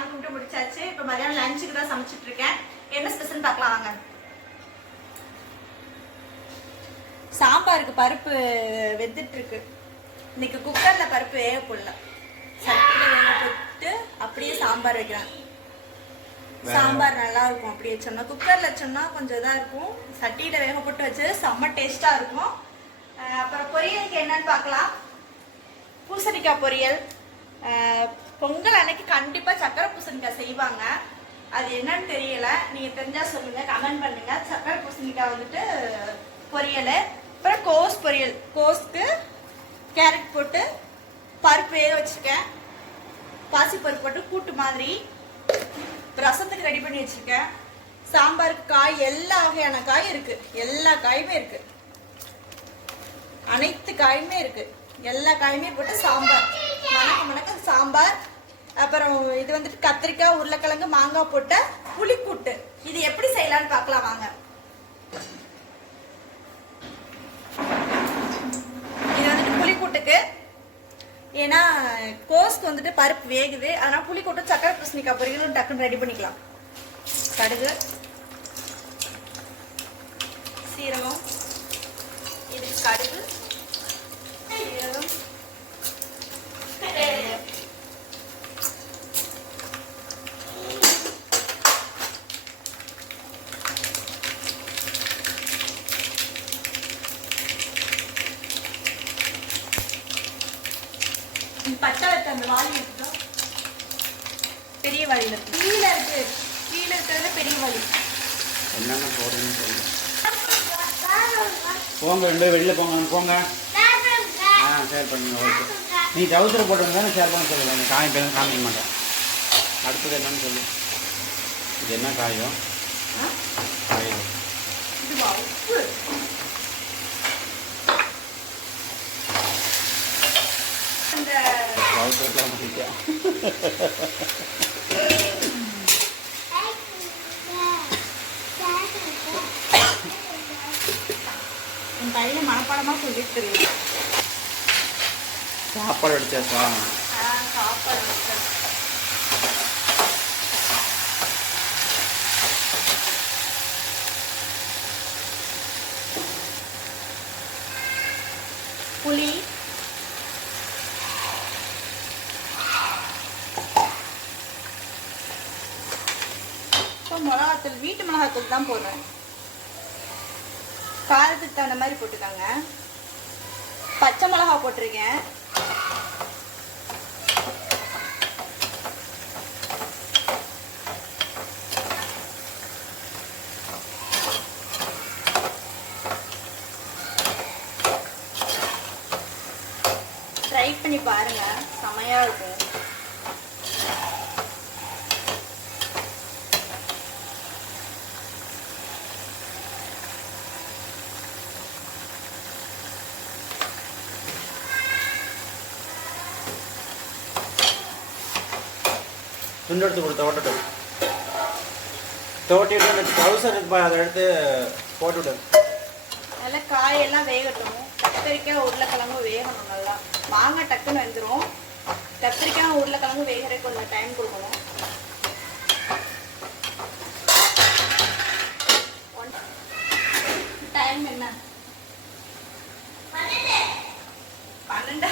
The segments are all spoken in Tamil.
சாமி கும்பிட்டு முடிச்சாச்சு. இப்போ மதியானம் லஞ்சுக்கு தான் சமைச்சிட்டு இருக்கேன். என்ன ஸ்பெஷல் பார்க்கலாம் வாங்க. சாம்பாருக்கு பருப்பு வெந்துட்டு இருக்கு. இன்னைக்கு குக்கர்ல பருப்பு வேக போடல, சட்டியில வேக போட்டு அப்படியே சாம்பார் வைக்கிறேன். சாம்பார் நல்லா இருக்கும். அப்படியே சொன்னா குக்கர்ல சொன்னா கொஞ்சம் இதா இருக்கும், சட்டியில வேக போட்டு வச்சு செம்ம டேஸ்டா இருக்கும். அப்புறம் பொரியலுக்கு என்னன்னு பார்க்கலாம். பூசணிக்காய் பொரியல். பொங்கல் அன்னைக்கு கண்டிப்பா சக்கரை பூசணிக்காய் செய்வாங்க. அது என்னன்னு தெரியல, நீங்க தெரிஞ்சா சொல்லுங்க, கமெண்ட் பண்ணுங்க. சக்கரை பூசணிக்காய் வந்துட்டு பொரியல். அப்புறம் கோஸ் பொரியல். கோஸ்க்கு கேரட் போட்டு பருப்பு வேக வச்சிருக்கேன். பாசி பருப்பு போட்டு கூட்டு மாதிரி. ரசத்துக்கு ரெடி பண்ணி வச்சிருக்கேன். சாம்பாருக்கு காய், எல்லா வகையான காய் இருக்கு, எல்லா காயுமே இருக்கு, அனைத்து காயுமே இருக்கு. எல்லா காயுமே போட்டு சாம்பார், வணக்கம் சாம்பார். அப்புறம் இது வந்துட்டு கத்திரிக்காய், உருளைக்கிழங்கு, மாங்காய் போட்ட புளிக்கூட்டு. இது எப்படி செய்யலாம்னு பார்க்கலாம் வாங்க. இது வந்துட்டு புளிக்கூட்டுக்கு, ஏன்னா கோஸ்க்கு வந்துட்டு பருப்பு வேகுது, அதனால புளிக்கூட்டு சக்கரை பூசணிக்காய் பொரியலும் டக்குன்னு ரெடி பண்ணிக்கலாம். கடுகு, சீரகம், இது கடுகு, சீரகம், பச்சை வைத்த அந்த வாளி இருக்கு, பெரிய வாளியில இருக்கு, கீழே இருக்கிறது பெரிய வாளி. என்னென்ன போடுறீங்கன்னு சொல்லுங்க. போங்க, ரெண்டு வெளியில் போங்க. ஷேர் பண்ணுங்க. ஓகே, நீ டவுசர் போட்டுருந்தானே ஷேர் பண்ண சொல்லுங்கள். காமிக்க மாட்டேன். அடுத்தது என்னன்னு சொல்லு. இது என்ன காயும்? காயும் டவுசருக்குலாம் முடிச்சேன். என் கையில் மனப்பாடமாக சொல்லிட்டு தெரியும். சாப்பாடு அடிச்சாச்சா? சாப்பாடு அடிச்சாச்சு. புளி, மிளகாத்தூள், வீட்டு மிளகாத்தூள் தான் போடுறேன். காரத்துக்கு தகுந்த மாதிரி போட்டுக்காங்க. பச்சை மிளகா போட்டிருக்கேன். ட்ரை பண்ணி பாருங்க, செமையா இருக்கும். துண்டு எடுத்து கொடுத்த தோட்டிட்டு டவுசர் இருக்குப்பா, அதை எடுத்து போட்டுவிடு. நல்லா காயெல்லாம் வேகட்டும். கத்திரிக்காய் உருளைக்கிழங்கும் வேகணும் நல்லா. மாங்காய் டக்குன்னு வெந்துடும். கத்திரிக்காய் உருளைக்கிழங்கும் வேகிறதுக்கு கொஞ்சம் டைம் கொடுக்கணும். டைம் என்ன? 12.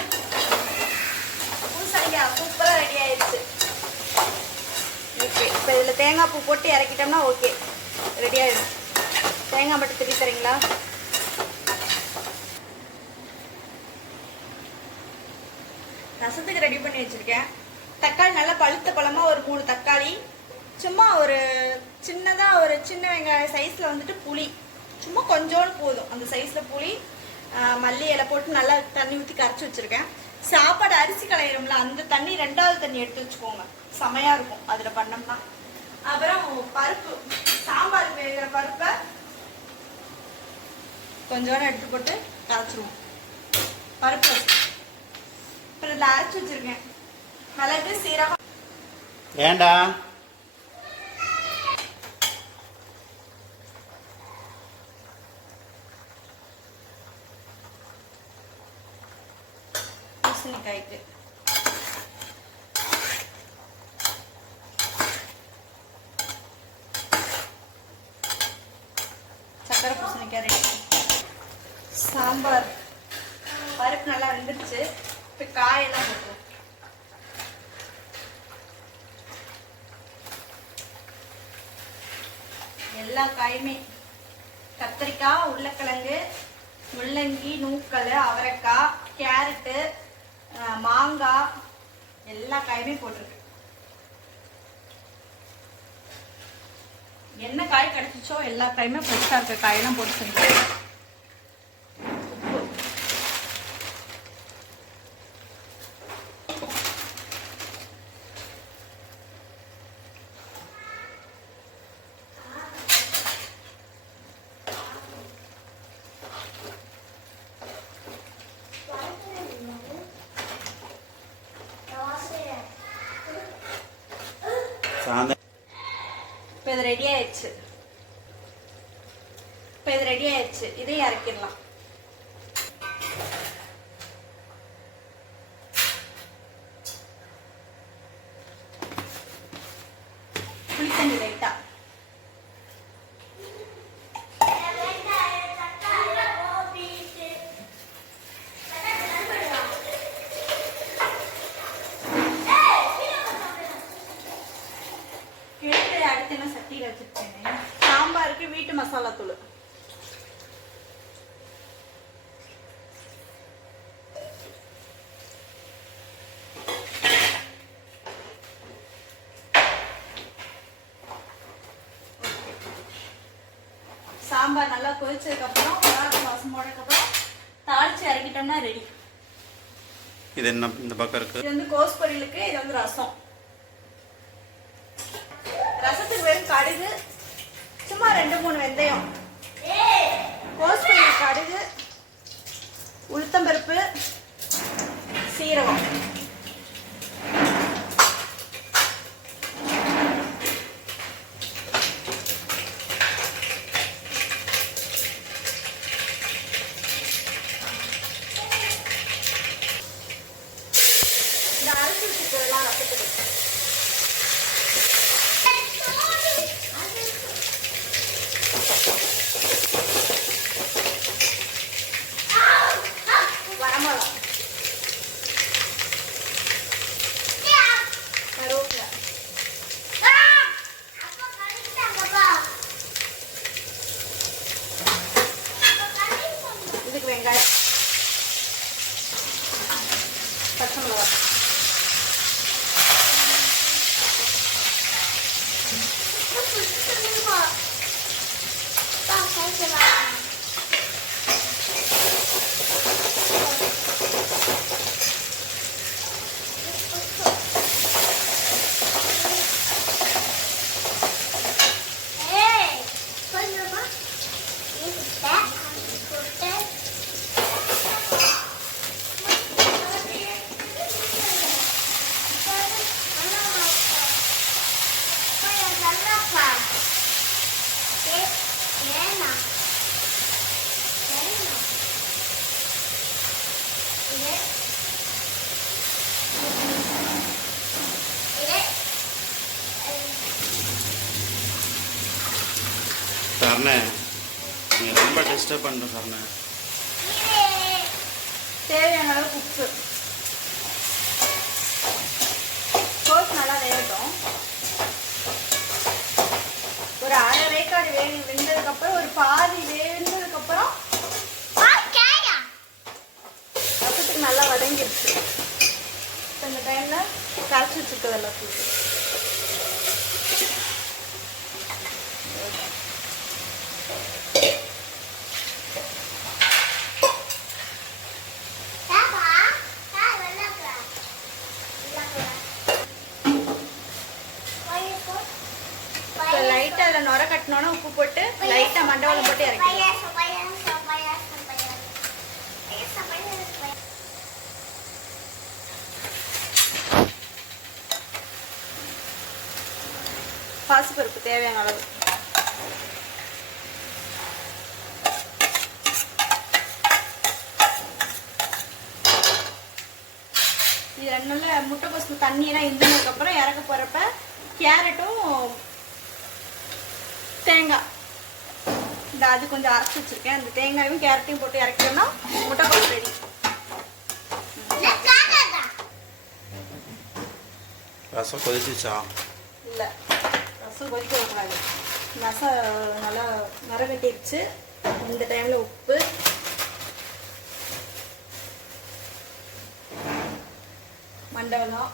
பூசணிக்காய் சூப்பராக ரெடி ஆயிடுச்சு. ஓகே, இப்போ இதில் தேங்காய் பூ போட்டு இறக்கிட்டோம்னா ஓகே, ரெடி ஆகிடும். தேங்காய் மட்டும் திருப்பி தரீங்களா? ரசத்துக்கு ரெடி பண்ணி வச்சுருக்கேன். தக்காளி நல்லா பழுத்த பழமாக ஒரு 3 தக்காளி, சும்மா ஒரு சின்னதாக ஒரு சின்ன வெங்காய சைஸில் வந்துட்டு புளி, சும்மா கொஞ்சோண்டு போதும் அந்த சைஸில் புளி, மல்லி இலை போட்டு நல்லா தண்ணி ஊற்றி கரைச்சி வச்சுருக்கேன். சாப்பாடு அரிசி களையிறோம்ல, அந்த தண்ணி 2வது தண்ணி எடுத்து வச்சுக்கோங்க, செமையாக இருக்கும் அதில் பண்ணோம்னா. அப்புறம் பருப்பு, சாம்பாருக்கு வேகிற பருப்பை கொஞ்சோண்டு எடுத்து போட்டு கரைச்சிருவோம். பருப்பு அப்புறம் இதில் அரைச்சி வச்சுருக்கேன். மிளகு, சீரகம். ஏண்டா பூசணிக்காய்க்கு காமிக்க ரெடி. சாம்பார் பருப்பு நல்லா வெந்துருச்சு. இப்போ காயெல்லாம் போட்டுருவோம். எல்லா காயுமே கத்திரிக்காய், உருளைக்கிழங்கு, முள்ளங்கி, நூக்கல், அவரைக்காய், கேரட்டு, மாங்காய் எல்லா காயுமே போட்டிருக்கு. என்ன காய் கிடைச்சிச்சோ எல்லா காயுமே ஃப்ரெஷ்ஷாக இருக்க காயெல்லாம் போட்டு செஞ்சு. இப்போ இது ரெடி ஆயிடுச்சு. இதையும் இறக்கிடலாம். புளித்தண்ணி லைட்டா. அடுத்து என்ன சட்டியில் வச்சுருக்கேன். சாம்பாருக்கு வீட்டு மசாலா தூள். சாம்பார் நல்லா கொதிச்சதுக்கப்புறம் மிளகாய் வாசம் போனதுக்கப்புறம் தாளிச்சு இறக்கிட்டோம்னா ரெடி. இது என்ன இந்த பக்கம் இருக்கு? இது வந்து கோஸ் பொரியலுக்கு. இது வந்து ரசம். ரசத்துக்கு வெறும் கடுகு, சும்மா 2-3 வெந்தயம், கோஸ் பொரியல் கடுகு, உளுத்தம்பருப்பு, சீரகம். இந்த அரிசி வச்சுக்கலாம் ரசத்துக்கு. வரமிளகா, கருவேப்பிலை, இதுக்கு வெங்காயம், பச்சை மிளகா, சரணே, நீ ரொம்ப டிஸ்டர்ப் பண்ணுற சரணே. தேவையான அளவு உப்பு. கோஸ் நல்லா வேகட்டும். ஒரு அரை வேக்காடு வெந்ததுக்கப்புறம், ஒரு பாதி வெந்ததுக்கப்புறம் ரசத்துக்கு நல்லா வதங்கிடுச்சு. இந்த டைமில் கரைச்சி வச்சுருக்கிறது எல்லாத்தையும் லைட்டாக அதில் நுர கட்டினோன்னா உப்பு போட்டு லைட்டாக மண்டவளம் போட்டு இறக்கி. பாசிப்பருப்பு தேவையான அளவு. இது 2 நாள் முட்டைக்கோசு தண்ணியெல்லாம் இந்தினதுக்கப்புறம் இறக்க போகிறப்ப கேரட்டும் தேங்காய் இந்த அது கொஞ்சம் அரைச்சி வச்சிருக்கேன். அந்த தேங்காயும் கேரட்டையும் போட்டு இறக்கிட்டோம்னா முட்டைக்கோஸ் ரெடி. ரசம் கொதிச்சிச்சா? இல்லை, ரசம் கொதிக்க விடாது. ரசம் நல்லா மரகட்டிடுச்சு. இந்த டைமில் உப்பு, மண்டவெல்லாம்,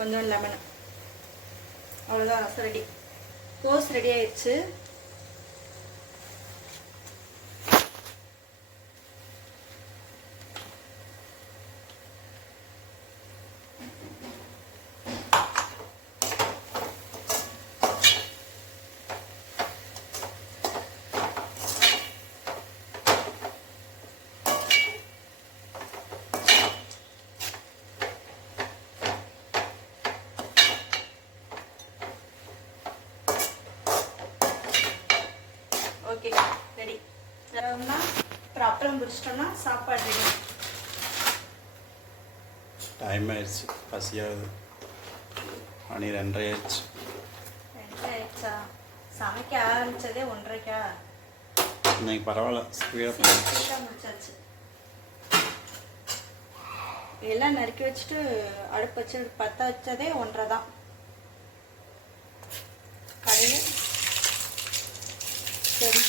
கொஞ்சம் லெமன், அவ்வளோதான். ரசம் ரெடி. கோஸ் ரெடி ஆயிடுச்சு. Okay, ready. அப்புறம் அப்பளம் பிடிச்சிட்டோம்னா சாப்பாடு ரெடி. டைம் ஆயிடுச்சு, பசியாகுது. மணி 2:30 ஆயிடுச்சு. 2 ஆயிடுச்சா? சமைக்க ஆரம்பிச்சதே 1:30. இன்னைக்கு பரவாயில்ல, ஸ்பீடாக பண்ணி முடிச்சாச்சு. எல்லாம் நறுக்கி வச்சுட்டு அடுப்பு வச்சு பற்ற வச்சதே 1:30 தான். கடையில் சரி.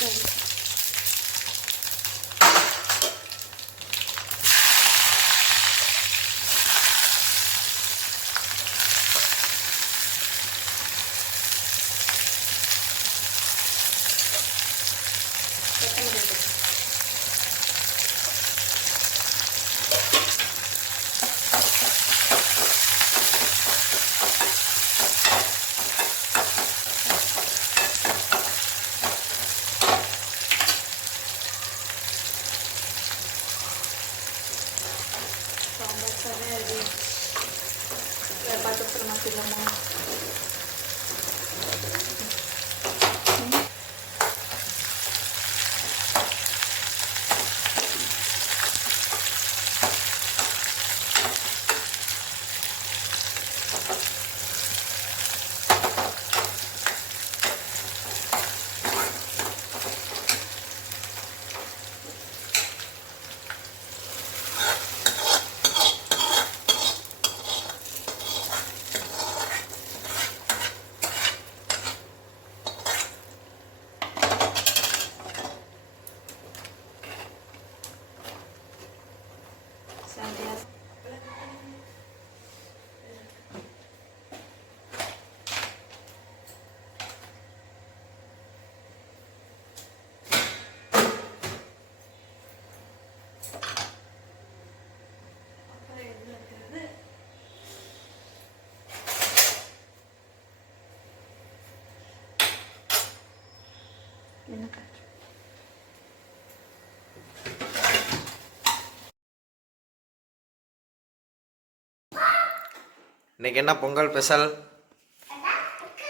இன்னைக்கு என்ன பொங்கல் ஸ்பெஷல்?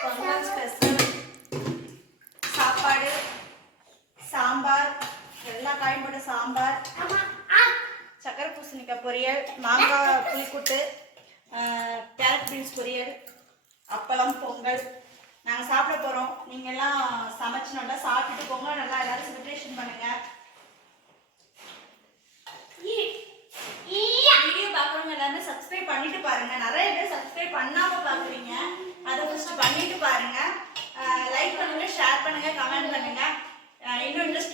பொங்கல் ஸ்பெஷல் சாப்பாடு, சாம்பார், எல்லா காயும் போட்டு சாம்பார், சக்கரை பூசணிக்காய் பொரியல், மாங்காய் புளிக்கூட்டு, கேரட் பீன்ஸ் பொரியல், அப்பளம், பொங்கல். நாங்கள் சாப்பிட போகிறோம். நீங்கள்லாம் சமைச்சு நல்லா சாப்பிட்டுட்டு பொங்கல் நல்லா எல்லாரும் செலிப்ரேஷன் பண்ணுங்க. வீடியோ பார்க்குறவங்க எல்லாருமே சப்ஸ்கிரைப் பண்ணிட்டு பாருங்க. நிறைய பேர் சப்ஸ்கிரைப் பண்ணாம பார்க்குறீங்க. அதை ஃபர்ஸ்ட் பண்ணிட்டு பாருங்க. லைக் பண்ணுங்க, ஷேர் பண்ணுங்க, கமெண்ட் பண்ணுங்க. இன்னும் இன்ட்ரெஸ்ட்